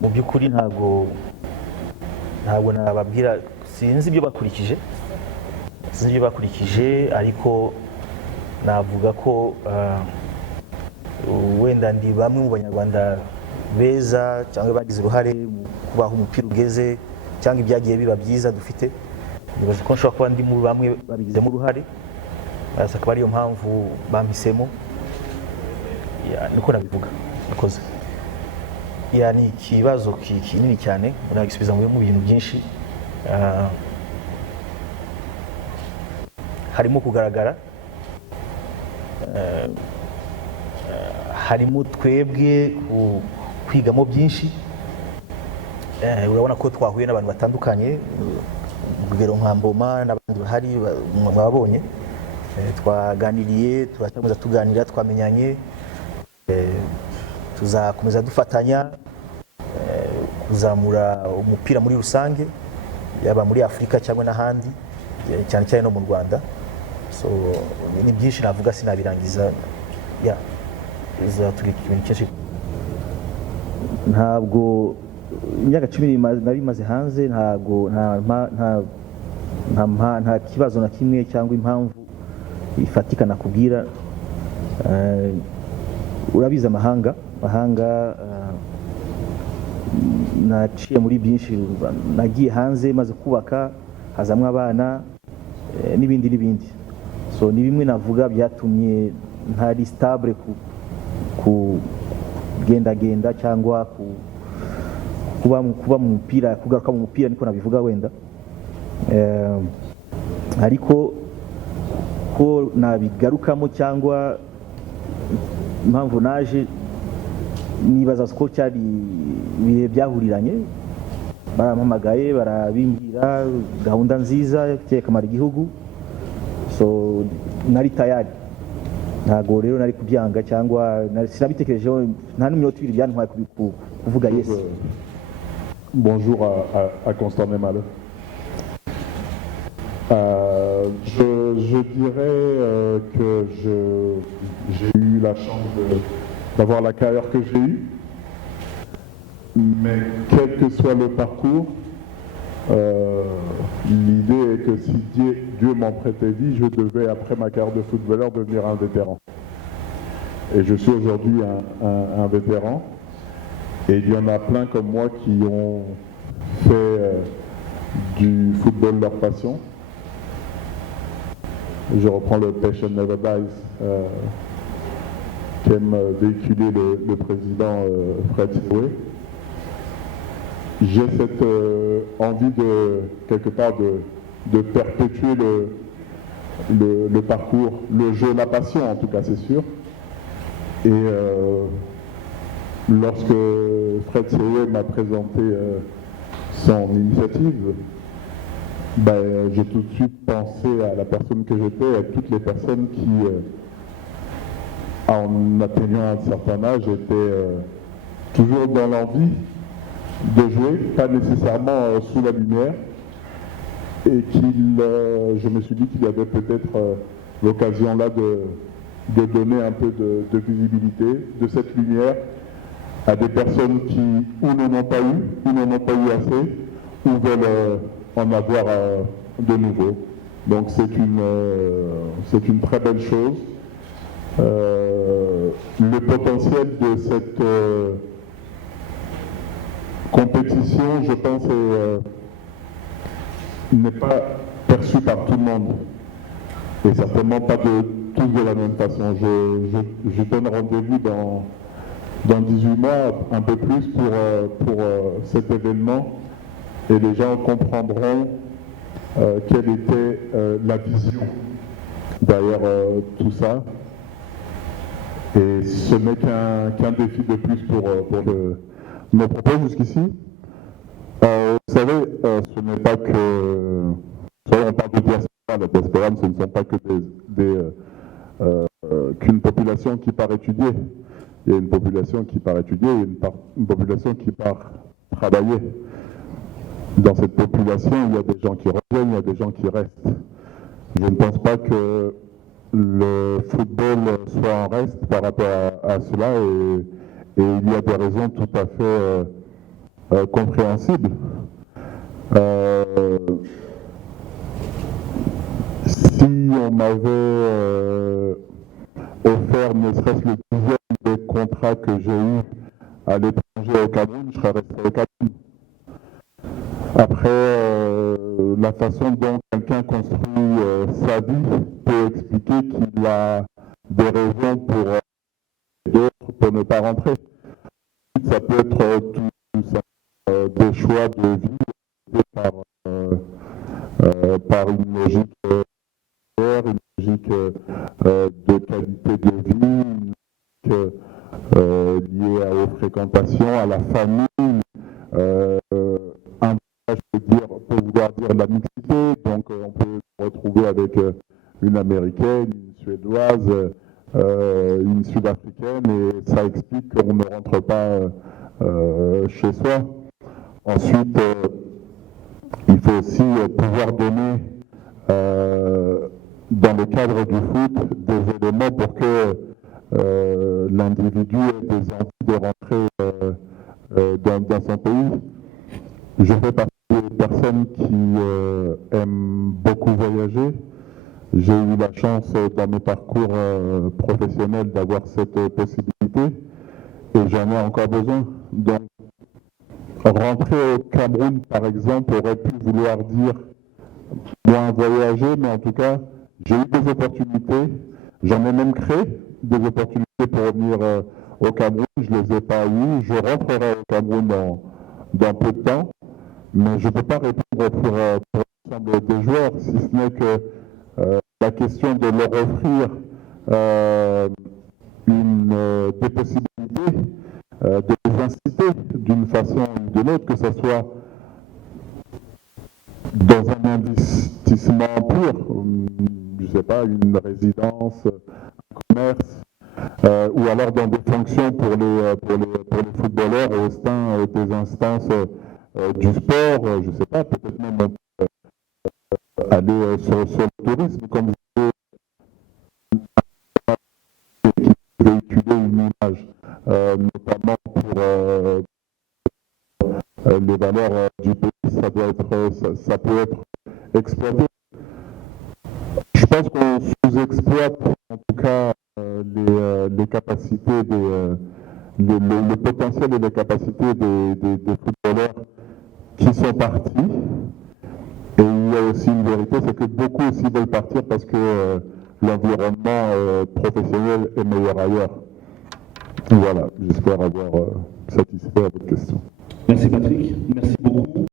mu by'ukuri ntabwo nababwira, sinzi ibyo bakurikije ariko navuga ko wenda ndi bamwe mu banyarwanda beza cyangwa bagize uruhare mu kubaha umupira ugeze cyangwa ibyagiye biba byiza dufite. Nibaza ko nshobora kuba ndi muri bamwe babigizemo uruhare, akaba ariyo mpamvu bampisemo, niko nabivuga. Nakoze ni ikibazo kinini cyane, nagisubiza mu bintu byinshi. Harimo kugaragara, harimo twebwe kwigamo byinshi. Urabona ko twahuye n'abantu batandukanye, urugero nka Mboma n'abandi bahari mwababonye, twaganiriye, turakomeza tuganira, twamenyanye, tuzakomeza dufatanya kuzamura umupira muri rusange, yaba muri Afurika cyangwa n'ahandi, cyane cyane no mu Rwanda. So ni byinshi navuga, sinabirangiza. Turi ibintu cyinshi. Ntabwo imyaka 10 nabimaze hanze, nta kibazo na kimwe cyangwa impamvu ifatika nakubwira. Urabiza amahanga naciye muri byinshi, nagiye hanze maze kubaka, hazamwe abana n'ibindi. So ni bimwe navuga byatumye ntari stable ku gendagenda cyangwa kuba mu mupira, kugaruka mu mupira, niko nabivuga wenda. Ariko ko nabigarukamo cyangwa impamvu naje, nibaza ko cyari ibihe byahuriranye, barampamagaye barabimbwira gahunda nziza y'akamaro igihugu. So nari tayari, ntago rero nari kubyanga cyangwa sinabitekerejeho, nta n'umunota ibiri byantwaye kuvuga yes. Bonjour à Constant Nemale. Je dirais que j'ai eu la chance d'avoir la carrière que j'ai eue, mais quel que soit le parcours, l'idée est que si Dieu m'en prêtait vie, je devais, après ma carrière de footballeur, devenir un vétéran. Et je suis aujourd'hui un vétéran. Et il y en a plein comme moi qui ont fait du football leur passion. Je reprends le Passion Never Dies qu'aime véhiculer le président Fred Sowé. J'ai cette envie quelque part de perpétuer le parcours, le jeu, la passion en tout cas, c'est sûr. Et lorsque Fred Sowé m'a présenté son initiative, j'ai tout de suite pensé à la personne que j'étais, à toutes les personnes qui, en atteignant un certain âge, étaient toujours dans l'envie de jouer, pas nécessairement sous la lumière, et je me suis dit qu'il y avait peut-être l'occasion là de donner un peu de visibilité, de cette lumière, à des personnes qui ou n'en ont pas eu, ou n'en ont pas eu assez, ou veulent en avoir de nouveau. Donc c'est une très belle chose. Le potentiel de cette compétition, je pense, n'est pas perçu par tout le monde, et certainement pas tous de la même façon. Je donne rendez-vous dans 18 mois, un peu plus, pour cet événement, et les gens comprendront quelle était la vision derrière tout ça. Et ce n'est qu'un défi de plus pour nos propos jusqu'ici. Vous savez, ce n'est pas que... on parle de diaspora, la diaspora, ce ne sont pas que qu'une population qui part étudier. Il y a une population qui part étudier, il y a une population qui part travailler. Dans cette population, il y a des gens qui reviennent, il y a des gens qui restent. Je ne pense pas que le football soit en reste par rapport à cela, et il y a des raisons tout à fait compréhensibles. Si on m'avait offert ne serait-ce le 10e des contrats que j'ai eu à l'étranger au Cameroun, je serais resté au Cameroun. Après, la façon dont quelqu'un construit sa vie peut expliquer qu'il a des raisons pour d'autres pour ne pas rentrer. Ça peut être des choix de vie par une logique une logique de qualité de vie, une logique liée aux fréquentations, à la famille, peut vouloir dire la mixité, donc on peut se retrouver avec une américaine, une suédoise, une sud-africaine, et ça explique qu'on ne rentre pas chez soi. Ensuite, il faut aussi pouvoir donner dans le cadre du foot des éléments pour que l'individu ait des envies de rentrer dans son pays. Je fais partie des personnes qui aiment beaucoup voyager. J'ai eu la chance dans mes parcours professionnels d'avoir cette possibilité et j'en ai encore besoin. Donc, rentrer au Cameroun, par exemple, aurait pu vouloir dire moins voyager, mais en tout cas, j'ai eu des opportunités. J'en ai même créé des opportunités pour venir au Cameroun. Je ne les ai pas eues. Je rentrerai au Cameroun dans peu de temps, mais je ne peux pas répondre pour l'ensemble des joueurs, si ce n'est que la question de leur offrir des possibilités, de les inciter d'une façon ou d'une autre, que ce soit dans un investissement pur, je ne sais pas, une résidence, un commerce, ou alors dans des fonctions pour les footballeurs au sein des instances du sport, je ne sais pas, peut-être même aller sur le tourisme, comme qui véhiculer une image, notamment pour les valeurs du pays, ça peut être exploité. Je pense qu'on sous-exploite en tout cas les capacités, le potentiel et les capacités des footballeurs qui sont partis. Et il y a aussi une vérité, c'est que beaucoup aussi veulent partir parce que l'environnement professionnel est meilleur ailleurs. Voilà, j'espère avoir satisfait à votre question. Merci Patrick. Merci.